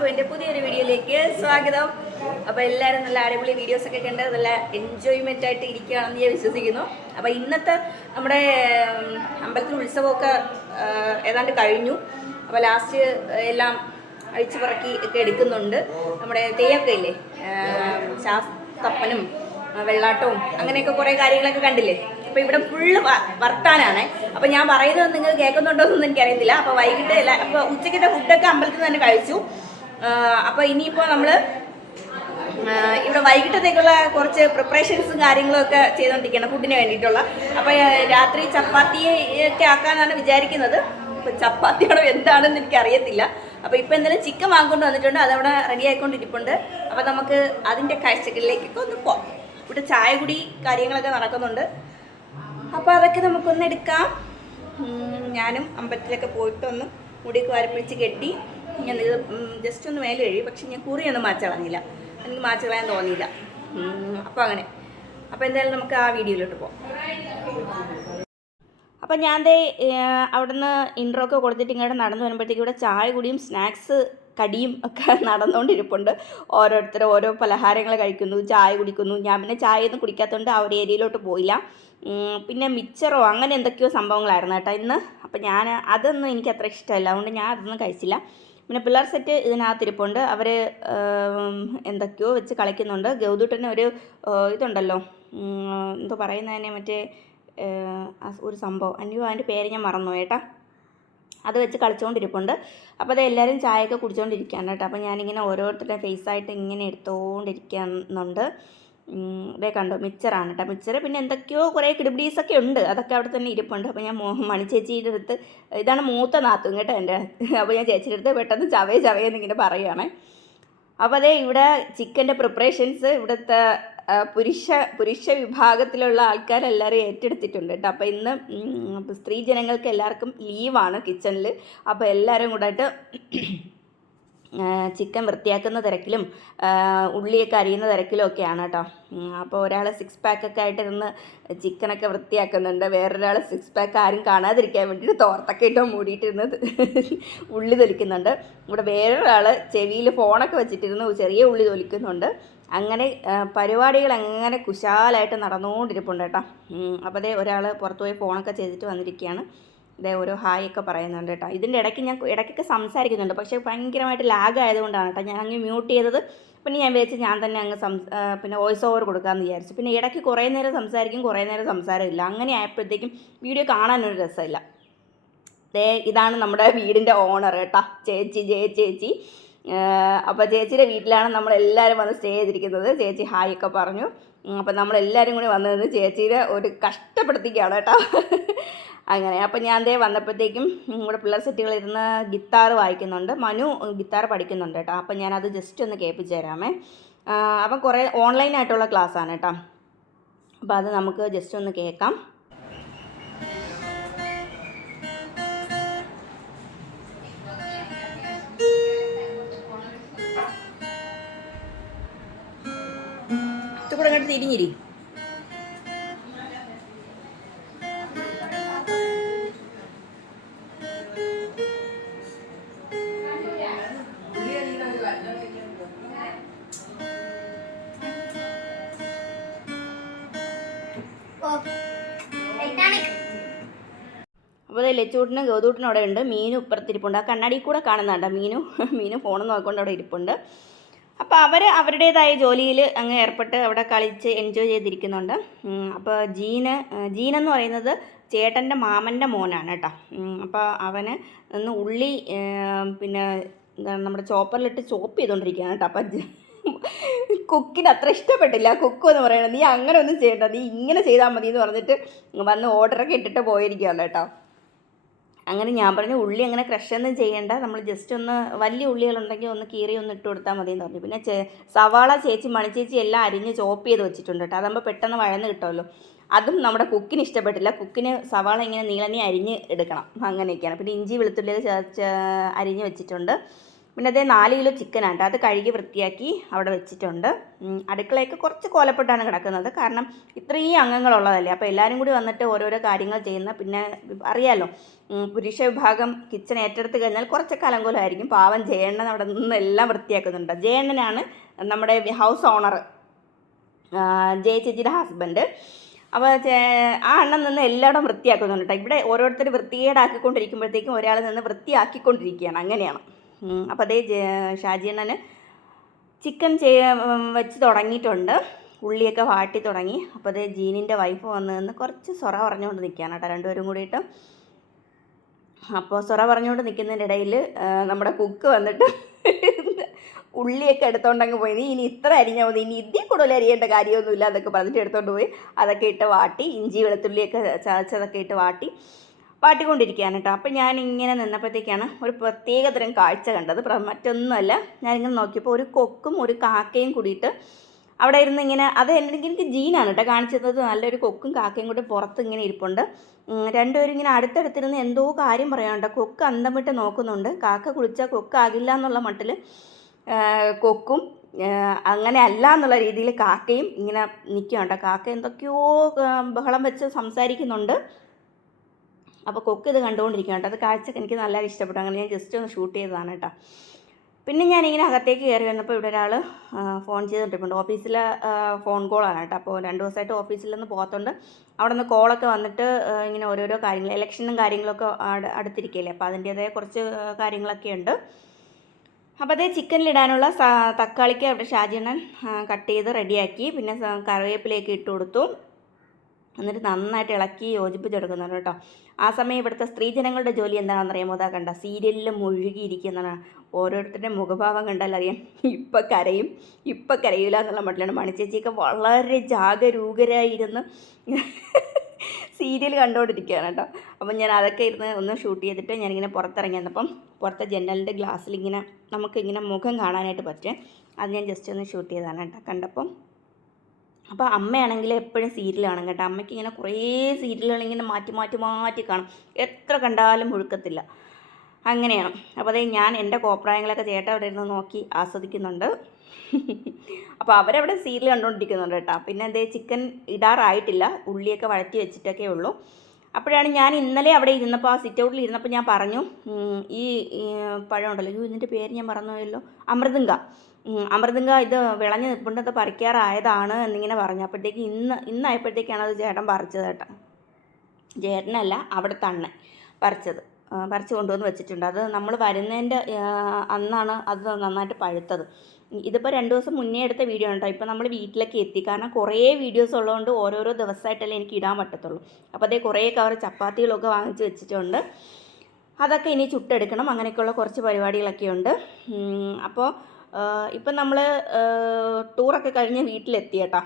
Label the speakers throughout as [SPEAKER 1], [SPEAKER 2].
[SPEAKER 1] എല്ലാവർക്കും പുതിയൊരു വീഡിയോയിലേക്ക് സ്വാഗതം. അപ്പോൾ എല്ലാവരും നല്ല അടിപൊളി വീഡിയോസ് ഒക്കെ കണ്ട് നല്ല എൻജോയ്മെന്റ് ആയിട്ട് ഇരിക്കുകയാണെന്ന് ഞാൻ വിശ്വസിക്കുന്നു. അപ്പോൾ ഇന്നത്തെ നമ്മുടെ അമ്പലത്തിൽ ഉത്സവമൊക്കെ ഏതാണ്ട് കഴിഞ്ഞു. അപ്പോൾ ലാസ്റ്റ് എല്ലാം അഴിച്ചു പറക്കി ഒക്കെ എടുക്കുന്നുണ്ട്. നമ്മുടെ തെയ്യൊക്കെ ഇല്ലേ? ശാസ്തപ്പനും വെള്ളാട്ടവും അങ്ങനെയൊക്കെ കുറേ കാര്യങ്ങളൊക്കെ കണ്ടില്ലേ? അപ്പോൾ ഇവിടെ ഫുള്ള് വർത്താനാണ്. അപ്പോൾ ഞാൻ പറയുന്നത് നിങ്ങൾ കേൾക്കുന്നുണ്ടോ എന്നൊന്നും എനിക്കറിയത്തില്ല. അപ്പോൾ വൈകിട്ട് എല്ലാ അപ്പോൾ ഉച്ചയ്ക്കത്തെ ഫുഡൊക്കെ അമ്പലത്തിൽ നിന്ന് തന്നെ കഴിച്ചു. അപ്പോൾ ഇനിയിപ്പോൾ നമ്മൾ ഇവിടെ വൈകിട്ടത്തേക്കുള്ള കുറച്ച് പ്രിപ്പറേഷൻസും കാര്യങ്ങളും ഒക്കെ ചെയ്തുകൊണ്ടിരിക്കുകയാണ് ഫുഡിന് വേണ്ടിയിട്ടുള്ള. അപ്പോൾ രാത്രി ചപ്പാത്തി ഒക്കെ ആക്കാനാണ് വിചാരിക്കുന്നത്. അപ്പോൾ ചപ്പാത്തിയാണോ എന്താണെന്ന് എനിക്കറിയത്തില്ല. അപ്പോൾ ഇപ്പോൾ എന്തായാലും ചിക്കൻ വാങ്ങിക്കൊണ്ട് വന്നിട്ടുണ്ട്. അതവിടെ റെഡി ആയിക്കൊണ്ടിരിപ്പുണ്ട്. അപ്പോൾ നമുക്ക് അതിന്റെ കാഴ്ചകളിലേക്കൊക്കെ ഒന്ന് പോകാം ഇവിടെ ചായ കുടി കാര്യങ്ങളൊക്കെ നടക്കുന്നുണ്ട്. അപ്പോൾ അതൊക്കെ നമുക്കൊന്ന് എടുക്കാം. ഞാനും അമ്പലത്തിലൊക്കെ പോയിട്ടൊന്ന് മുടിയൊക്കെ വരപ്പിടിച്ച് കെട്ടി ഞാൻ ഇത് ജസ്റ്റ് ഒന്ന് മേലെ കഴിയും പക്ഷെ ഞാൻ കുറിയൊന്നും മാച്ച് കളഞ്ഞില്ല. എനിക്ക് മാച്ച് കളയാൻ തോന്നിയില്ല. അപ്പോൾ അങ്ങനെ. അപ്പോൾ എന്തായാലും നമുക്ക് ആ വീഡിയോയിലോട്ട് പോകാം അപ്പം ഞാൻ ദേ അവിടുന്ന് ഇൻട്രോ ഒക്കെ കൊടുത്തിട്ട് ഇങ്ങോട്ട് നടന്നു വരുമ്പോഴത്തേക്ക് ഇവിടെ ചായ കുടിയും സ്നാക്സ് കടിയും ഒക്കെ നടന്നുകൊണ്ടിരിപ്പുണ്ട്. ഓരോരുത്തർ ഓരോ പലഹാരങ്ങൾ കഴിക്കുന്നു ചായ കുടിക്കുന്നു. ഞാൻ പിന്നെ ചായയൊന്നും കുടിക്കാത്തതുകൊണ്ട് ആ ഒരു ഏരിയയിലോട്ട് പോയില്ല. പിന്നെ മിച്ചറോ അങ്ങനെ എന്തൊക്കെയോ സംഭവങ്ങളായിരുന്നു കേട്ടോ ഇന്ന്. അപ്പം ഞാൻ അതൊന്നും എനിക്ക് അത്ര ഇഷ്ടമല്ല. അതുകൊണ്ട് ഞാൻ അതൊന്നും കഴിച്ചില്ല. പിന്നെ പിള്ളേർ സെറ്റ് ഇതിനകത്തിരിപ്പുണ്ട്. അവർ എന്തൊക്കെയോ വെച്ച് കളിക്കുന്നുണ്ട്. ഗൗതുട്ടന് ഒരു ഇതുണ്ടല്ലോ. എന്തോ പറയുന്നതിനെ മറ്റേ ഒരു സംഭവം. അന്യോ അതിന്റെ പേര് ഞാൻ മറന്നു കേട്ടാ. അത് വെച്ച് കളിച്ചുകൊണ്ടിരിപ്പുണ്ട് അപ്പോൾ അത് എല്ലാവരും ചായയൊക്കെ കുടിച്ചുകൊണ്ടിരിക്കുകയാണ് കേട്ടോ. അപ്പോൾ ഞാനിങ്ങനെ ഓരോരുത്തരുടെ ഫേസായിട്ട് ഇങ്ങനെ എടുത്തുകൊണ്ടിരിക്കുന്നുണ്ട് ദേ കണ്ടോ മിച്ചറാണ് കേട്ടോ മിച്ചർ പിന്നെ എന്തൊക്കെയോ കുറേ കിടിബിഡീസൊക്കെ ഉണ്ട്. അതൊക്കെ അവിടെ തന്നെ ഇരിപ്പുണ്ട്. അപ്പോൾ ഞാൻ മണി ചേച്ചിയുടെ അടുത്ത് ഇതാണ് മൂത്ത നാത്തും കേട്ടോ എന്റെ. അപ്പോൾ ഞാൻ ചേച്ചിയുടെ അടുത്ത് പെട്ടെന്ന് ചവയ ചവയെന്ന് ഇങ്ങനെ പറയുകയാണേ അപ്പോൾ അതേ ഇവിടെ ചിക്കന്റെ പ്രിപ്പറേഷൻസ് ഇവിടുത്തെ പുരുഷ പുരുഷ വിഭാഗത്തിലുള്ള ആൾക്കാരെല്ലാവരും ഏറ്റെടുത്തിട്ടുണ്ട് കേട്ടോ അപ്പോൾ ഇന്ന് സ്ത്രീ ജനങ്ങൾക്ക് എല്ലാവർക്കും ലീവാണ് കിച്ചണിൽ അപ്പോൾ എല്ലാവരും കൂടായിട്ട് ചിക്കൻ വൃത്തിയാക്കുന്ന തിരക്കിലും ഉള്ളിയൊക്കെ അരിയുന്ന തിരക്കിലും ഒക്കെയാണ് കേട്ടോ അപ്പോൾ ഒരാൾ സിക്സ് പാക്കൊക്കെ ആയിട്ട് ഇരുന്ന് ചിക്കനൊക്കെ വൃത്തിയാക്കുന്നുണ്ട്. വേറൊരാൾ സിക്സ് പാക്ക് ആരും കാണാതിരിക്കാൻ വേണ്ടിയിട്ട് തോർത്തൊക്കെ ഇട്ടോ മൂടിയിട്ടിരുന്ന് ഉള്ളി തൊലിക്കുന്നുണ്ട്. ഇവിടെ വേറൊരാൾ ചെവിയിൽ ഫോണൊക്കെ വെച്ചിട്ടിരുന്ന്. ചെറിയ ഉള്ളി തൊലിക്കുന്നുണ്ട്. അങ്ങനെ പരിപാടികൾ അങ്ങനെ കുശാലായിട്ട് നടന്നുകൊണ്ടിരിപ്പുണ്ട് കേട്ടോ. അപ്പോൾ അതേ ഒരാൾ പുറത്തുപോയി ഫോണൊക്കെ ചെയ്തിട്ട് വന്നിരിക്കുകയാണ്. ഇതേ ഓരോ ഹായ് ഒക്കെ പറയുന്നുണ്ട് കേട്ടോ. ഇതിന്റെ ഇടയ്ക്ക് ഞാൻ ഇടയ്ക്കൊക്കെ സംസാരിക്കുന്നുണ്ട്. പക്ഷേ ഭയങ്കരമായിട്ട് ലാഗ് ആയതുകൊണ്ടാണ് കേട്ടോ. ഞാൻ അങ്ങ് മ്യൂട്ട് ചെയ്തത്. പിന്നെ ഞാൻ വിചാരിച്ച് ഞാൻ തന്നെ അങ്ങ് പിന്നെ വോയിസ് ഓവർ കൊടുക്കാമെന്ന് വിചാരിച്ചു. പിന്നെ ഇടയ്ക്ക് കുറേ നേരം സംസാരിക്കും കുറേ നേരം സംസാരമില്ല. അങ്ങനെ ആയപ്പോഴത്തേക്കും വീഡിയോ കാണാനൊരു രസമില്ല. ദേ ഇതാണ് നമ്മുടെ വീടിന്റെ ഓണർ കേട്ടോ. ചേച്ചി ജയ ചേച്ചി. അപ്പോൾ ചേച്ചിയുടെ വീട്ടിലാണ് നമ്മളെല്ലാവരും വന്ന് സ്റ്റേ ചെയ്തിരിക്കുന്നത്. ചേച്ചി ഹായ് ഒക്കെ പറഞ്ഞു. അപ്പോൾ നമ്മളെല്ലാവരും കൂടി വന്നത് ചേച്ചിയുടെ ഒരു കഷ്ടപ്പെടുത്തിക്കുകയാണ് കേട്ടോ. അങ്ങനെ. അപ്പം ഞാൻ ദേ വന്നപ്പോഴത്തേക്കും ഇവിടെ പിള്ളേർ സെറ്റുകളിരുന്ന് ഗിത്താർ വായിക്കുന്നുണ്ട്. മനു ഗിത്താർ പഠിക്കുന്നുണ്ട് കേട്ടോ. അപ്പം ഞാനത് ജസ്റ്റ് ഒന്ന് കേൾപ്പിച്ച് തരാമേ. അപ്പം കുറേ ഓൺലൈനായിട്ടുള്ള ക്ലാസ്സാണ് കേട്ടോ. അപ്പം അത് നമുക്ക് ജസ്റ്റ് ഒന്ന് കേൾക്കാം. തിരിഞ്ഞിരി. അപ്പോൾ ലച്ചൂട്ടിനും ഗൗതൂട്ടിനും അവിടെ ഉണ്ട്. മീനും ഇപ്പുറത്തിരിപ്പുണ്ട്. ആ കണ്ണാടി കൂടെ കാണുന്നുണ്ട് മീനു മീനു ഫോൺ നോക്കിക്കൊണ്ട് അവിടെ ഇരിപ്പുണ്ട്. അപ്പോൾ അവർ അവരുടേതായ ജോലിയിൽ അങ്ങ് ഏർപ്പെട്ട് അവിടെ കളിച്ച് എൻജോയ് ചെയ്തിരിക്കുന്നുണ്ട്. അപ്പോൾ ജീന് ജീനെന്ന് പറയുന്നത് ചേട്ടന്റെ മാമന്റെ മോനാണ് കേട്ടോ. അപ്പോൾ അവന് ഒന്ന് ഉള്ളി പിന്നെ എന്താണ് നമ്മുടെ ചോപ്പറിലിട്ട് ചോപ്പ് ചെയ്തുകൊണ്ടിരിക്കുകയാണ് കേട്ടോ. അപ്പം കുക്കിന് അത്ര ഇഷ്ടപ്പെട്ടില്ല. കുക്ക് എന്ന് പറയുന്നത് നീ അങ്ങനെ ഒന്നും ചെയ്യണ്ട. നീ ഇങ്ങനെ ചെയ്താൽ മതി എന്ന് പറഞ്ഞിട്ട് വന്ന് ഓർഡറൊക്കെ ഇട്ടിട്ട് പോയിരിക്കുകയല്ലോ കേട്ടോ. അങ്ങനെ ഞാൻ പറഞ്ഞു ഉള്ളി അങ്ങനെ ക്രഷൊന്നും ചെയ്യേണ്ട. നമ്മൾ ജസ്റ്റ് ഒന്ന് വലിയ ഉള്ളികളുണ്ടെങ്കിൽ ഒന്ന് കീറി ഒന്ന് ഇട്ട് കൊടുത്താൽ മതി എന്ന് പറഞ്ഞു. പിന്നെ സവാള ചേച്ചി മണിച്ചേച്ചി എല്ലാം അരിഞ്ഞ് ചോപ്പ് ചെയ്ത് വെച്ചിട്ടുണ്ട് കേട്ടോ. അതാകുമ്പോൾ പെട്ടെന്ന് വഴന്ന് കിട്ടുമല്ലോ. അതും നമ്മുടെ കുക്കിന് ഇഷ്ടപ്പെട്ടില്ല. കുക്കിന് സവാള ഇങ്ങനെ നീളനെ അരിഞ്ഞ് എടുക്കണം. അങ്ങനെയൊക്കെയാണ്. പിന്നെ ഇഞ്ചി വെളുത്തുള്ളി ചേ- ചേ- അരിഞ്ഞ് വെച്ചിട്ടുണ്ട്. പിന്നെ അതേ നാല് കിലോ ചിക്കനാണ് അത് കഴുകി വൃത്തിയാക്കി അവിടെ വെച്ചിട്ടുണ്ട്. അടുക്കളയൊക്കെ കുറച്ച് കോലപ്പെട്ടാണ് കിടക്കുന്നത്. കാരണം ഇത്രയും അംഗങ്ങളുള്ളതല്ലേ. അപ്പോൾ എല്ലാവരും കൂടി വന്നിട്ട് ഓരോരോ കാര്യങ്ങൾ ചെയ്യുന്ന പിന്നെ അറിയാലോ. പുരുഷ വിഭാഗം കിച്ചൺ ഏറ്റെടുത്ത് കഴിഞ്ഞാൽ കുറച്ചൊക്കെ അലങ്കോലമായിരിക്കും പാവം ജയണ്ണൻ അവിടെ നിന്ന് എല്ലാം വൃത്തിയാക്കുന്നുണ്ട്. ജയണ്ണനാണ് നമ്മുടെ ഹൗസ് ഓണർ ജയ ചേച്ചിയുടെ ഹസ്ബൻഡ് അപ്പോൾ ആ അണ്ണൻ നിന്ന് എല്ലായിടം വൃത്തിയാക്കുന്നുണ്ട് കേട്ടോ ഇവിടെ ഓരോരുത്തർ വൃത്തികേടാക്കിക്കൊണ്ടിരിക്കുമ്പോഴത്തേക്കും ഒരാൾ നിന്ന് വൃത്തിയാക്കിക്കൊണ്ടിരിക്കുകയാണ്. അങ്ങനെയാണ്. അപ്പോൾ അതേ ഷാജിയണ്ണന് ചിക്കൻ ചെയ് വെച്ച് തുടങ്ങിയിട്ടുണ്ട്. ഉള്ളിയൊക്കെ വാട്ടി തുടങ്ങി. അപ്പോൾ അതേ ജീനിന്റെ വൈഫ് വന്ന് നിന്ന് കുറച്ച് സൊറ പറഞ്ഞുകൊണ്ട് നിൽക്കുകയാണ് കേട്ടോ രണ്ടുപേരും കൂടിയിട്ട്. അപ്പോൾ സൊറ പറഞ്ഞുകൊണ്ട് നിൽക്കുന്നതിന്റെ ഇടയിൽ നമ്മുടെ കുക്ക് വന്നിട്ട് ഉള്ളിയൊക്കെ എടുത്തോണ്ടങ്ങ് പോയി. നീ ഇനി ഇത്ര അരിഞ്ഞാൽ മതി. ഇനി ഇതിൽ കൂടുതൽ അരിയേണ്ട കാര്യമൊന്നുമില്ല അതൊക്കെ പറഞ്ഞിട്ട് എടുത്തോണ്ട് പോയി. അതൊക്കെ ഇട്ട് വാട്ടി ഇഞ്ചി വെളുത്തുള്ളിയൊക്കെ ചതച്ചതൊക്കെ ഇട്ട് വാട്ടി. വാട്ടിക്കൊണ്ടിരിക്കുകയാണ് കേട്ടോ. അപ്പം ഞാൻ ഇങ്ങനെ നിന്നപ്പോഴത്തേക്കാണ് ഒരു പ്രത്യേക തരം കാഴ്ച കണ്ടത്. മറ്റൊന്നുമല്ല ഞാനിങ്ങനെ നോക്കിയപ്പോൾ ഒരു കൊക്കും ഒരു കാക്കയും കൂടിയിട്ട് അവിടെ ഇരുന്ന് ഇങ്ങനെ അത് എനിക്ക് എനിക്ക് ജീനാണ് കേട്ടോ കാണിച്ചത്. നല്ലൊരു കൊക്കും കാക്കയും കൂടി പുറത്ത് ഇങ്ങനെ ഇരിപ്പുണ്ട്. രണ്ടുപേരും ഇങ്ങനെ അടുത്തടുത്തിരുന്ന് എന്തോ കാര്യം പറയാനുണ്ട്. കൊക്ക് അന്തം വിട്ട് നോക്കുന്നുണ്ട്. കാക്ക കുളിച്ചാൽ കൊക്കാകില്ല എന്നുള്ള മട്ടിൽ കൊക്കും അങ്ങനെ അല്ല എന്നുള്ള രീതിയിൽ കാക്കയും ഇങ്ങനെ നിൽക്കുകയുണ്ട് കാക്ക എന്തൊക്കെയോ ബഹളം വെച്ച് സംസാരിക്കുന്നുണ്ട്. അപ്പോൾ കൊക്ക് ഇത് കണ്ടുകൊണ്ടിരിക്കുകയാണ് കേട്ടോ. അത് കാഴ്ച എനിക്ക് നല്ല ഇഷ്ടപ്പെട്ടു. അങ്ങനെ ഞാൻ ജസ്റ്റ് ഒന്ന് ഷൂട്ട് ചെയ്തതാണ് കേട്ടോ. പിന്നെ ഞാൻ ഞാനിങ്ങനെ അകത്തേക്ക് കയറി വന്നപ്പോൾ ഇവിടെ ഒരാൾ ഫോൺ ചെയ്തിട്ടുണ്ട്. ഓഫീസിലെ ഫോൺ കോളാണ് കേട്ടോ. അപ്പോൾ രണ്ട് ദിവസമായിട്ട് ഓഫീസിൽ നിന്ന് പോകത്തുണ്ട് അവിടെ നിന്ന് കോളൊക്കെ വന്നിട്ട് ഇങ്ങനെ ഓരോരോ കാര്യങ്ങൾ ഇലക്ഷനും കാര്യങ്ങളൊക്കെ അട- അടുത്തിരിക്കുകയല്ലേ അപ്പോൾ അതിന്റേതായ കുറച്ച് കാര്യങ്ങളൊക്കെ ഉണ്ട്. അപ്പോൾ അതേ ചിക്കനിലിടാനുള്ള തക്കാളിക്ക് അവിടെ ഷാജിയണ്ണൻ കട്ട് ചെയ്ത് റെഡിയാക്കി പിന്നെ കറിവേപ്പിലേക്ക് ഇട്ട് കൊടുത്തു. എന്നിട്ട് നന്നായിട്ട് ഇളക്കി യോജിപ്പിച്ചെടുക്കുന്നുണ്ട് കേട്ടോ. ആ സമയം ഇവിടുത്തെ സ്ത്രീജനങ്ങളുടെ ജോലി എന്താണെന്ന് അറിയാമോ? അതാ കണ്ട സീരിയലിൽ മുഴുകിയിരിക്കുന്നതാണ്. ഓരോരുത്തരുടെ മുഖഭാവം കണ്ടാൽ അറിയാം ഇപ്പം കരയും ഇപ്പം കരയില്ല എന്നുള്ള മട്ടിലാണ് മണിച്ചേച്ചിയൊക്കെ വളരെ ജാഗരൂകരായിരുന്ന്. സീരിയൽ കണ്ടുകൊണ്ടിരിക്കുകയാണ് കേട്ടോ. അപ്പം ഞാൻ അതൊക്കെ ഇരുന്ന് ഒന്ന് ഷൂട്ട് ചെയ്തിട്ട് ഞാനിങ്ങനെ പുറത്തിറങ്ങി വന്നപ്പം പുറത്തെ ജനലിന്റെ ഗ്ലാസ്സിൽ ഇങ്ങനെ നമുക്കിങ്ങനെ മുഖം കാണാനായിട്ട് പറ്റും. അത് ഞാൻ ജസ്റ്റ് ഒന്ന് ഷൂട്ട് ചെയ്തതാണ് കേട്ടോ. കണ്ടപ്പം അപ്പോൾ അമ്മയാണെങ്കിൽ എപ്പോഴും സീരിയൽ കാണും കേട്ടോ. അമ്മയ്ക്ക് ഇങ്ങനെ കുറേ സീരിയലുകൾ ഇങ്ങനെ മാറ്റി മാറ്റി മാറ്റി കാണും. എത്ര കണ്ടാലും മുഴുക്കത്തില്ല. അങ്ങനെയാണ്. അപ്പോൾ അതേ ഞാൻ എന്റെ കോപ്രായങ്ങളൊക്കെ ചേട്ടൻ അവിടെ ഇരുന്ന് നോക്കി ആസ്വദിക്കുന്നുണ്ട്. അപ്പോൾ അവരവിടെ സീരിയൽ കണ്ടുകൊണ്ടിരിക്കുന്നുണ്ട് കേട്ടോ. പിന്നെ എന്തേ ചിക്കൻ ഇടാറായിട്ടില്ല. ഉള്ളിയൊക്കെ വഴറ്റി വെച്ചിട്ടൊക്കെ ഉള്ളൂ അപ്പോഴാണ് ഞാൻ ഇന്നലെ അവിടെ ഇരുന്നപ്പോൾ ആ സിറ്റ് ഔട്ടിൽ ഇരുന്നപ്പോൾ ഞാൻ പറഞ്ഞു ഈ പഴമുണ്ടല്ലോ അയ്യോ ഇതിന്റെ പേര് ഞാൻ മറന്നുപോയല്ലോ. അമൃതങ്ക. അമൃതങ്ക ഇത് വിളഞ്ഞ് നിൽപ്പുണ്ട് അത് പറിക്കാറായതാണ് എന്നിങ്ങനെ പറഞ്ഞു. അപ്പോഴത്തേക്ക് ഇന്ന് ഇന്നായപ്പോഴത്തേക്കാണ് അത് ചേട്ടൻ പറിച്ചത് കേട്ടോ. ചേട്ടനല്ല അവിടെ അണ്ണൻ പറിച്ചത്. പറിച്ചു പറിച്ച് കൊണ്ടുവന്ന് വെച്ചിട്ടുണ്ട്. അത് നമ്മൾ വരുന്നതിന്റെ അന്നാണ് അത് നന്നായിട്ട് പഴുത്തത്. ഇതിപ്പോൾ രണ്ട് ദിവസം മുന്നേ എടുത്ത വീഡിയോ കേട്ടോ ഇപ്പോൾ നമ്മൾ വീട്ടിലേക്ക് എത്തി. കാരണം കുറേ വീഡിയോസ് ഉള്ളതുകൊണ്ട് ഓരോരോ ദിവസമായിട്ടല്ലേ എനിക്ക് ഇടാൻ പറ്റത്തുള്ളൂ. അപ്പോൾ അതേ കുറേ കവർ ചപ്പാത്തികളൊക്കെ വാങ്ങിച്ച് വെച്ചിട്ടുണ്ട്. അതൊക്കെ ഇനി ചുട്ടെടുക്കണം. അങ്ങനെയൊക്കെയുള്ള കുറച്ച് പരിപാടികളൊക്കെ ഉണ്ട്. അപ്പോൾ ഇപ്പം നമ്മൾ ടൂറൊക്കെ കഴിഞ്ഞ് വീട്ടിലെത്തി കേട്ടോ.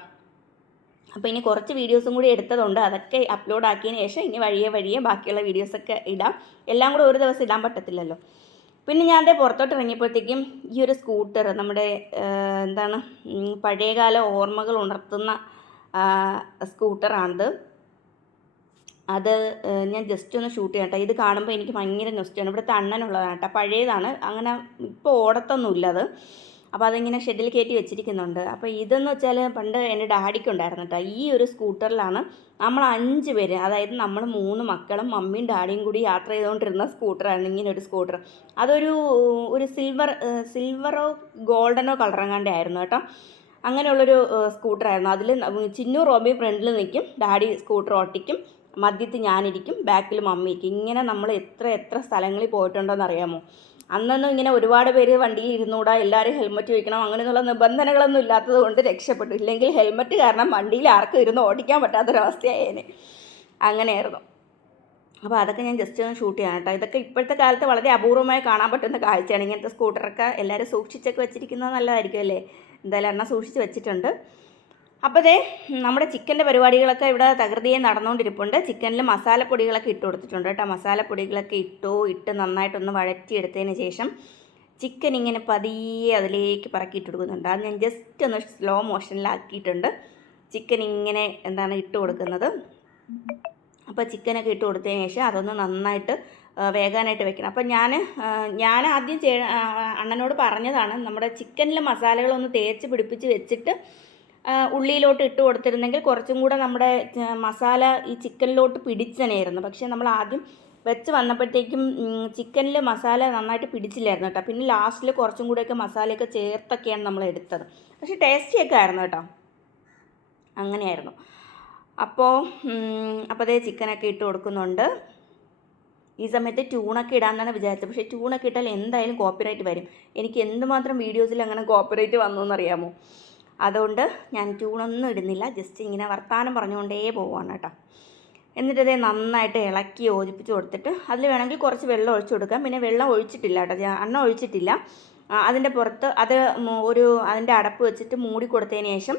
[SPEAKER 1] അപ്പോൾ ഇനി കുറച്ച് വീഡിയോസും കൂടി എടുത്തതുണ്ട്. അതൊക്കെ അപ്ലോഡ് ആക്കിയതിന് ശേഷം ഇനി വഴിയെ വഴിയെ ബാക്കിയുള്ള വീഡിയോസൊക്കെ ഇടാം. എല്ലാം കൂടെ ഒരു ദിവസം ഇടാൻ പറ്റത്തില്ലല്ലോ. പിന്നെ ഞാൻ അതേ പുറത്തോട്ട് ഇറങ്ങിയപ്പോഴത്തേക്കും ഈ ഒരു സ്കൂട്ടർ നമ്മുടെ എന്താണ് പഴയകാല ഓർമ്മകൾ ഉണർത്തുന്ന സ്കൂട്ടറാണിത്. അത് ഞാൻ ജസ്റ്റ് ഒന്ന് ഷൂട്ട് ചെയ്യാം കേട്ടോ. ഇത് കാണുമ്പോൾ എനിക്ക് ഭയങ്കര നൊസ്റ്റാണ് ഇവിടുത്തെ അണ്ണനുള്ളതാണ് കേട്ടോ. പഴയതാണ്. അങ്ങനെ ഇപ്പോൾ ഓടത്തൊന്നുമില്ല അത്. അപ്പോൾ അതിങ്ങനെ ഷെഡിൽ കയറ്റി വെച്ചിരിക്കുന്നുണ്ട്. അപ്പോൾ ഇതെന്ന് വെച്ചാൽ പണ്ട് എന്റെ ഡാഡിക്ക് ഉണ്ടായിരുന്നു കേട്ടോ ഈ ഒരു സ്കൂട്ടറിലാണ് നമ്മൾ അഞ്ച് പേര് അതായത് നമ്മൾ മൂന്ന് മക്കളും മമ്മിയും ഡാഡിയും കൂടി യാത്ര ചെയ്തുകൊണ്ടിരുന്ന സ്കൂട്ടറാണ് ഇങ്ങനെ ഒരു സ്കൂട്ടർ. അതൊരു ഒരു സിൽവർ സിൽവറോ ഗോൾഡനോ കളറങ്ങാണ്ടേ ആയിരുന്നു കേട്ടോ. അങ്ങനെയുള്ളൊരു സ്കൂട്ടറായിരുന്നു. അതിൽ ചിന്നു റോബി ഫ്രണ്ടിൽ നിൽക്കും ഡാഡി സ്കൂട്ടർ ഓട്ടിക്കും മദ്യത്തിൽ ഞാനിരിക്കും ബാക്കിൽ മമ്മിയിരിക്കും ഇങ്ങനെ നമ്മൾ എത്ര എത്ര സ്ഥലങ്ങളിൽ പോയിട്ടുണ്ടോയെന്ന് അറിയാമോ അന്നൊന്നും ഇങ്ങനെ ഒരുപാട് പേര് വണ്ടിയിൽ ഇരുന്നൂടാ എല്ലാവരും ഹെൽമറ്റ് വയ്ക്കണം അങ്ങനെയുള്ള നിബന്ധനകളൊന്നും ഇല്ലാത്തത് കൊണ്ട് രക്ഷപ്പെട്ടു. ഇല്ലെങ്കിൽ ഹെൽമറ്റ് കാരണം വണ്ടിയിൽ ആർക്കും ഇരുന്ന് ഓടിക്കാൻ പറ്റാത്തൊരവസ്ഥയായേനെ. അങ്ങനെയായിരുന്നു. അപ്പോൾ അതൊക്കെ ഞാൻ ജസ്റ്റ് ഒന്ന് ഷൂട്ട് ചെയ്യാൻ കേട്ടോ. ഇതൊക്കെ ഇപ്പോഴത്തെ കാലത്ത് വളരെ അപൂർവമായി കാണാൻ പറ്റുന്ന കാഴ്ചയാണ്. ഇങ്ങനത്തെ സ്കൂട്ടറൊക്കെ എല്ലാവരും സൂക്ഷിച്ചൊക്കെ വെച്ചിരിക്കുന്നത് നല്ലതായിരിക്കും അല്ലേ? എന്തായാലും എണ്ണ സൂക്ഷിച്ച് വെച്ചിട്ടുണ്ട്. അപ്പോൾ ദേ നമ്മുടെ ചിക്കന്റെ പരിപാടികളൊക്കെ ഇവിടെ തകൃതിയെ നടന്നുകൊണ്ടിരിപ്പുണ്ട്. ചിക്കനിൽ മസാലപ്പൊടികളൊക്കെ ഇട്ട് കൊടുത്തിട്ടുണ്ട് കേട്ടോ. മസാലപ്പൊടികളൊക്കെ ഇട്ടു ഇട്ട് നന്നായിട്ടൊന്ന് വഴറ്റിയെടുത്തതിന് ശേഷം ചിക്കൻ ഇങ്ങനെ പതിയെ അതിലേക്ക് പറക്കിയിട്ട് കൊടുക്കുന്നുണ്ട്. അത് ഞാൻ ജസ്റ്റ് ഒന്ന് സ്ലോ മോഷനിലാക്കിയിട്ടുണ്ട് ചിക്കൻ ഇങ്ങനെ എന്താണ് ഇട്ട് കൊടുക്കുന്നത്. അപ്പോൾ ചിക്കനൊക്കെ ഇട്ട് കൊടുത്തതിന് ശേഷം അതൊന്ന് നന്നായിട്ട് വേകാനായിട്ട് വെക്കണം. അപ്പം ഞാൻ ഞാൻ ആദ്യം അണ്ണനോട് പറഞ്ഞതാണ് നമ്മുടെ ചിക്കനിലെ മസാലകളൊന്ന് തേച്ച് പിടിപ്പിച്ച് വെച്ചിട്ട് ഉള്ളിയിലോട്ട് ഇട്ട് കൊടുത്തിരുന്നെങ്കിൽ കുറച്ചും കൂടെ നമ്മുടെ മസാല ഈ ചിക്കനിലോട്ട് പിടിച്ചനായിരുന്നു പക്ഷേ നമ്മൾ ആദ്യം വെച്ച് വന്നപ്പോഴത്തേക്കും ചിക്കനിൽ മസാല നന്നായിട്ട് പിടിച്ചില്ലായിരുന്നു കേട്ടോ. പിന്നെ ലാസ്റ്റിൽ കുറച്ചും കൂടെയൊക്കെ മസാലയൊക്കെ ചേർത്തൊക്കെയാണ് നമ്മൾ എടുത്തത്. പക്ഷേ ടേസ്റ്റിയൊക്കെ ആയിരുന്നു കേട്ടോ. അങ്ങനെയായിരുന്നു. അപ്പോൾ അപ്പോൾ അതേ ചിക്കനൊക്കെ ഇട്ട് കൊടുക്കുന്നുണ്ട്. ഈ സമയത്ത് ട്യൂണൊക്കെ ഇടാമെന്നാണ് വിചാരിച്ചത്. പക്ഷേ ട്യൂണൊക്കെ ഇട്ടാൽ എന്തായാലും കോപ്പിറൈറ്റ് വരും. എനിക്ക് എന്തുമാത്രം വീഡിയോസിൽ അങ്ങനെ കോപ്പിറൈറ്റ് വന്നു എന്നറിയാമോ? അതുകൊണ്ട് ഞാൻ ട്യൂണൊന്നും ഇടുന്നില്ല. ജസ്റ്റ് ഇങ്ങനെ വർത്താനം പറഞ്ഞുകൊണ്ടേ പോവാണ് കേട്ടോ. എന്നിട്ട് അതേ നന്നായിട്ട് ഇളക്കി യോജിപ്പിച്ച് കൊടുത്തിട്ട് അതിൽ വേണമെങ്കിൽ കുറച്ച് വെള്ളം ഒഴിച്ചു കൊടുക്കാം. പിന്നെ വെള്ളം ഒഴിച്ചിട്ടില്ല കേട്ടോ. അണ്ണ ഒഴിച്ചിട്ടില്ല. അതിന്റെ പുറത്ത് അത് ഒരു അതിന്റെ അടപ്പ് വെച്ചിട്ട് മൂടി കൊടുത്തതിന് ശേഷം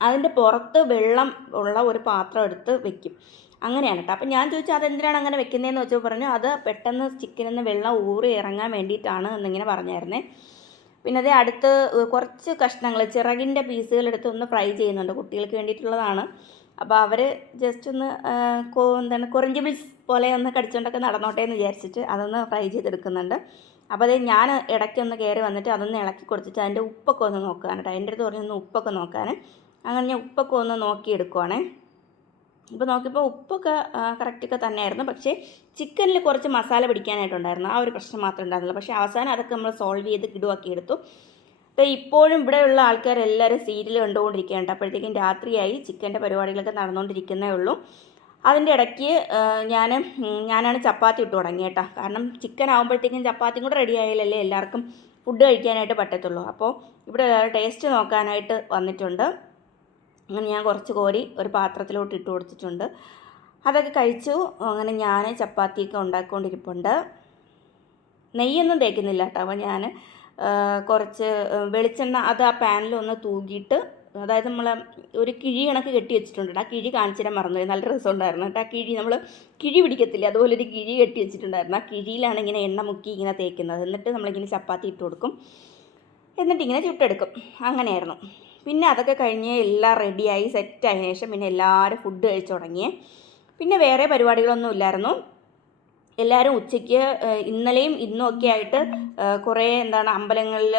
[SPEAKER 1] അതിന്റെ പുറത്ത് വെള്ളം ഉള്ള ഒരു പാത്രം എടുത്ത് വെക്കും. അങ്ങനെയാണ് കേട്ടോ. അപ്പം ഞാൻ ചോദിച്ചു അതെന്തിനാണ് അങ്ങനെ വെക്കുന്നതെന്ന്? വെച്ചപ്പോൾ പറഞ്ഞു അത് പെട്ടെന്ന് ചിക്കനിൽ നിന്ന് വെള്ളം ഊറി ഇറങ്ങാൻ വേണ്ടിയിട്ടാണ് എന്നിങ്ങനെ പറഞ്ഞായിരുന്നേ. പിന്നെ അതേ അടുത്ത് കുറച്ച് കഷ്ണങ്ങൾ ചിറകിന്റെ പീസുകൾ എടുത്ത് ഒന്ന് ഫ്രൈ ചെയ്യുന്നുണ്ട് കുട്ടികൾക്ക് വേണ്ടിയിട്ടുള്ളതാണ്. അപ്പോൾ അവർ ജസ്റ്റ് ഒന്ന് എന്താണ് കൊറിഞ്ച് ബിൽസ് പോലെ ഒന്ന് കടിച്ചുകൊണ്ടൊക്കെ നടന്നോട്ടെ എന്ന് വിചാരിച്ചിട്ട് അതൊന്ന് ഫ്രൈ ചെയ്തെടുക്കുന്നുണ്ട്. അപ്പോൾ അതേ ഞാൻ ഇടയ്ക്കൊന്ന് കയറി വന്നിട്ട് അതൊന്ന് ഇളക്കി കൊടുത്തിട്ട് അതിന്റെ ഉപ്പൊക്കെ ഒന്ന് നോക്കാൻ കേട്ടോ. എന്റെ അടുത്ത് പറഞ്ഞൊന്ന് ഉപ്പൊക്കെ നോക്കാൻ അങ്ങനെ ഞാൻ ഉപ്പൊക്കെ ഒന്ന് നോക്കിയെടുക്കുവാണേ. ഇപ്പോൾ നോക്കിയപ്പോൾ ഉപ്പൊക്കെ കറക്റ്റൊക്കെ തന്നെയായിരുന്നു. പക്ഷേ ചിക്കനിൽ കുറച്ച് മസാല പിടിക്കാനായിട്ടുണ്ടായിരുന്നു. ആ ഒരു പ്രശ്നം മാത്രമേ ഉണ്ടായിരുന്നുള്ളൂ. പക്ഷേ അവസാനം അതൊക്കെ നമ്മൾ സോൾവ് ചെയ്ത് കിടുവാക്കി എടുത്തു. ഇപ്പോഴും ഇവിടെയുള്ള ആൾക്കാരെല്ലാവരും സീരിയൽ കണ്ടുകൊണ്ടിരിക്കുകയാണ് അപ്പോഴത്തേക്കും രാത്രിയായി. ചിക്കന്റെ പരിപാടികളൊക്കെ നടന്നുകൊണ്ടിരിക്കുന്നേ ഉള്ളൂ. അതിന്റെ ഇടയ്ക്ക് ഞാൻ ഞാനാണ് ചപ്പാത്തി ഇട്ട് തുടങ്ങി കേട്ടോ. കാരണം ചിക്കൻ ആകുമ്പോഴത്തേക്കും ചപ്പാത്തിയും കൂടെ റെഡി ആയാലല്ലേ എല്ലാവർക്കും ഫുഡ് കഴിക്കാനായിട്ട് പറ്റത്തുള്ളൂ. അപ്പോൾ ഇവിടെ ടേസ്റ്റ് നോക്കാനായിട്ട് വന്നിട്ടുണ്ട്. അങ്ങനെ ഞാൻ കുറച്ച് കോരി ഒരു പാത്രത്തിലോട്ട് ഇട്ട് കൊടുത്തിട്ടുണ്ട്. അതൊക്കെ കഴിച്ചു. അങ്ങനെ ഞാൻ ചപ്പാത്തിയൊക്കെ ഉണ്ടാക്കിക്കൊണ്ടിരിപ്പുണ്ട്. നെയ്യൊന്നും തേക്കുന്നില്ല കേട്ടോ. അപ്പോൾ ഞാൻ കുറച്ച് വെളിച്ചെണ്ണ അത് ആ പാനിലൊന്ന് തൂകിയിട്ട് അതായത് നമ്മൾ ഒരു കിഴി കണക്ക് കെട്ടി വെച്ചിട്ടുണ്ട് ആ കിഴി കാണിച്ചിരാൻ മറന്നുപോയി. നല്ല രസമുണ്ടായിരുന്നു കേട്ടോ. ആ കിഴി നമ്മൾ കിഴി പിടിക്കത്തില്ല? അതുപോലെ ഒരു കിഴി കെട്ടി വെച്ചിട്ടുണ്ടായിരുന്നു. ആ കിഴിയിലാണ് ഇങ്ങനെ എണ്ണ മുക്കി ഇങ്ങനെ തേക്കുന്നത്. എന്നിട്ട് നമ്മളിങ്ങനെ ചപ്പാത്തി ഇട്ട് കൊടുക്കും. എന്നിട്ട് ഇങ്ങനെ ചുട്ടെടുക്കും. അങ്ങനെയായിരുന്നു. പിന്നെ അതൊക്കെ കഴിഞ്ഞ് എല്ലാം റെഡിയായി സെറ്റ് സെറ്റായതിനു ശേഷം പിന്നെ എല്ലാവരും ഫുഡ് കഴിച്ചു തുടങ്ങി. പിന്നെ വേറെ പരിപാടികളൊന്നും ഇല്ലായിരുന്നു. എല്ലാവരും ഉച്ചയ്ക്ക് ഇന്നലെയും ഇന്നും ഒക്കെ ആയിട്ട് കുറേ എന്താണ് അമ്പലങ്ങളിൽ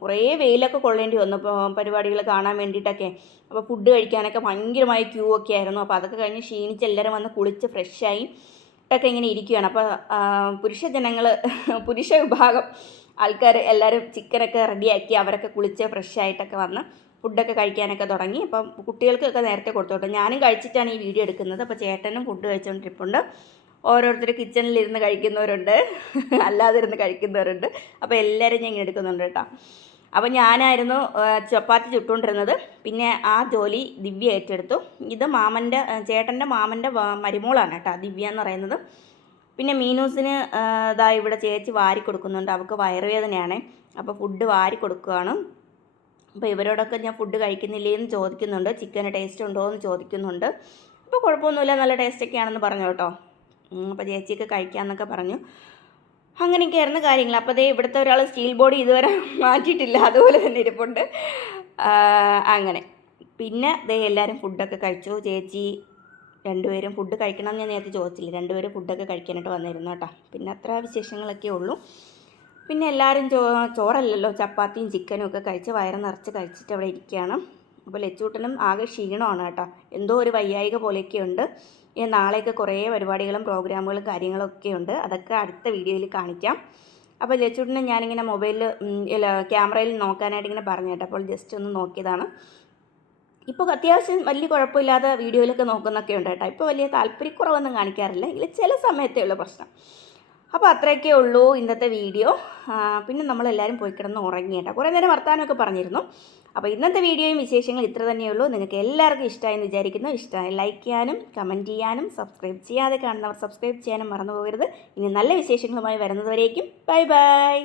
[SPEAKER 1] കുറേ വെയിലൊക്കെ കൊള്ളേണ്ടി വന്നു. പരിപാടികൾ കാണാൻ വേണ്ടിയിട്ടൊക്കെ. അപ്പോൾ ഫുഡ് കഴിക്കാനൊക്കെ ഭയങ്കരമായ ക്യൂ ഒക്കെ ആയിരുന്നു. അപ്പോൾ അതൊക്കെ കഴിഞ്ഞ് ക്ഷീണിച്ച് എല്ലാവരും വന്ന് കുളിച്ച് ഫ്രഷായി ഒക്കെ ഇങ്ങനെ ഇരിക്കുകയാണ് അപ്പോൾ പുരുഷ ജനങ്ങൾ പുരുഷ വിഭാഗം ആൾക്കാർ എല്ലാവരും ചിക്കനൊക്കെ റെഡിയാക്കി അവരൊക്കെ കുളിച്ച് ഫ്രഷായിട്ടൊക്കെ വന്ന് ഫുഡൊക്കെ കഴിക്കാനൊക്കെ തുടങ്ങി. അപ്പം കുട്ടികൾക്കൊക്കെ നേരത്തെ കൊടുത്തോട്ടെ. ഞാനും കഴിച്ചിട്ടാണ് ഈ വീഡിയോ എടുക്കുന്നത്. അപ്പോൾ ചേട്ടനും ഫുഡ് കഴിച്ചുകൊണ്ടിരിപ്പുണ്ട് ഓരോരുത്തർ കിച്ചണിൽ ഇരുന്ന് കഴിക്കുന്നവരുണ്ട്. അല്ലാതെ ഇരുന്ന് കഴിക്കുന്നവരുണ്ട്. അപ്പോൾ എല്ലാവരും ഞാൻ എടുക്കുന്നുണ്ട് കേട്ടോ. അപ്പോൾ ഞാനായിരുന്നു ചപ്പാത്തി ചുട്ടുകൊണ്ടിരുന്നത് പിന്നെ ആ ജോലി ദിവ്യ ഏറ്റെടുത്തു. ഇത് മാമന്റെ ചേട്ടന്റെ മാമന്റെ മരുമോളാണ് കേട്ടോ ദിവ്യ എന്ന് പറയുന്നത്. പിന്നെ മീനൂസിന് ഇതാ ഇവിടെ ചേച്ചി വാരി കൊടുക്കുന്നുണ്ട്. അവൾക്ക് വയറുവേദനയാണ്. അപ്പോൾ ഫുഡ് വാരി കൊടുക്കുകയാണ്. അപ്പോൾ ഇവരോടൊക്കെ ഞാൻ ഫുഡ് കഴിക്കുന്നില്ലേ എന്ന് ചോദിക്കുന്നുണ്ട്. ചിക്കന് ടേസ്റ്റ് ഉണ്ടോ എന്ന് ചോദിക്കുന്നുണ്ട്. അപ്പോൾ കുഴപ്പമൊന്നുമില്ല. നല്ല ടേസ്റ്റൊക്കെ ആണെന്ന് പറഞ്ഞു കേട്ടോ. അപ്പോൾ ചേച്ചിയൊക്കെ കഴിക്കാമെന്നൊക്കെ പറഞ്ഞു. അങ്ങനെയൊക്കെയായിരുന്നു കാര്യങ്ങൾ. അപ്പോൾ അതേ ഇവിടുത്തെ ഒരാൾ സ്റ്റീൽ ബോഡി ഇതുവരെ മാറ്റിയിട്ടില്ല. അതുപോലെ തന്നെ ഇരിപ്പുണ്ട്. അങ്ങനെ. പിന്നെ ദേ എല്ലാവരും ഫുഡൊക്കെ കഴിച്ചു. ചേച്ചി രണ്ടുപേരും ഫുഡ് കഴിക്കണം ഞാൻ നേരത്തെ ചോദിച്ചില്ല. രണ്ടുപേരും ഫുഡൊക്കെ കഴിക്കാനായിട്ട് വന്നിരുന്നു കേട്ടോ. പിന്നെ അത്ര വിശേഷങ്ങളൊക്കെ ഉള്ളൂ. പിന്നെ എല്ലാവരും ചോ ചോറല്ലല്ലോ. ചപ്പാത്തിയും ചിക്കനും ഒക്കെ കഴിച്ച് വയറ് നിറച്ച് കഴിച്ചിട്ട് അവിടെ ഇരിക്കുകയാണ്. അപ്പോൾ ലച്ചൂട്ടനും ആകെ ക്ഷീണമാണ് കേട്ടോ. എന്തോ ഒരു വയ്യായിക പോലെയൊക്കെ ഉണ്ട്. ഇനി നാളെയൊക്കെ കുറേ പരിപാടികളും പ്രോഗ്രാമുകളും കാര്യങ്ങളൊക്കെ ഉണ്ട്. അതൊക്കെ അടുത്ത വീഡിയോയിൽ കാണിക്കാം. അപ്പോൾ ലച്ചൂട്ടനെ ഞാനിങ്ങനെ മൊബൈലിൽ ക്യാമറയിൽ നോക്കാനായിട്ട് ഇങ്ങനെ പറഞ്ഞു കേട്ടോ. അപ്പോൾ ജസ്റ്റ് ഒന്ന് നോക്കിയതാണ്. ഇപ്പോൾ അത്യാവശ്യം വലിയ കുഴപ്പമില്ലാതെ വീഡിയോയിലൊക്കെ നോക്കുന്നൊക്കെ ഉണ്ട് കേട്ടോ. ഇപ്പോൾ വലിയ താല്പര്യക്കുറവൊന്നും കാണിക്കാറില്ല. ഇല്ല ചില സമയത്തേ ഉള്ളൂ പ്രശ്നം. അപ്പോൾ അത്രയൊക്കെ ഉള്ളൂ ഇന്നത്തെ വീഡിയോ. പിന്നെ നമ്മളെല്ലാവരും പോയി കിടന്ന് ഉറങ്ങിയേട്ടോ കുറേ നേരം വർത്താനമൊക്കെ പറഞ്ഞിരുന്നു. അപ്പോൾ ഇന്നത്തെ വീഡിയോയും വിശേഷങ്ങൾ ഇത്ര തന്നെയുള്ളൂ നിങ്ങൾക്ക് എല്ലാവർക്കും ഇഷ്ടമായെന്ന് വിചാരിക്കുന്നു. ഇഷ്ടമായി ലൈക്ക് ചെയ്യാനും കമന്റ് ചെയ്യാനും സബ്സ്ക്രൈബ് ചെയ്യാതെ കാണുന്നവർ സബ്സ്ക്രൈബ് ചെയ്യാനും മറന്നു പോകരുത്. ഇനി നല്ല വിശേഷങ്ങളുമായി വരുന്നതുവരേക്കും. Bye bye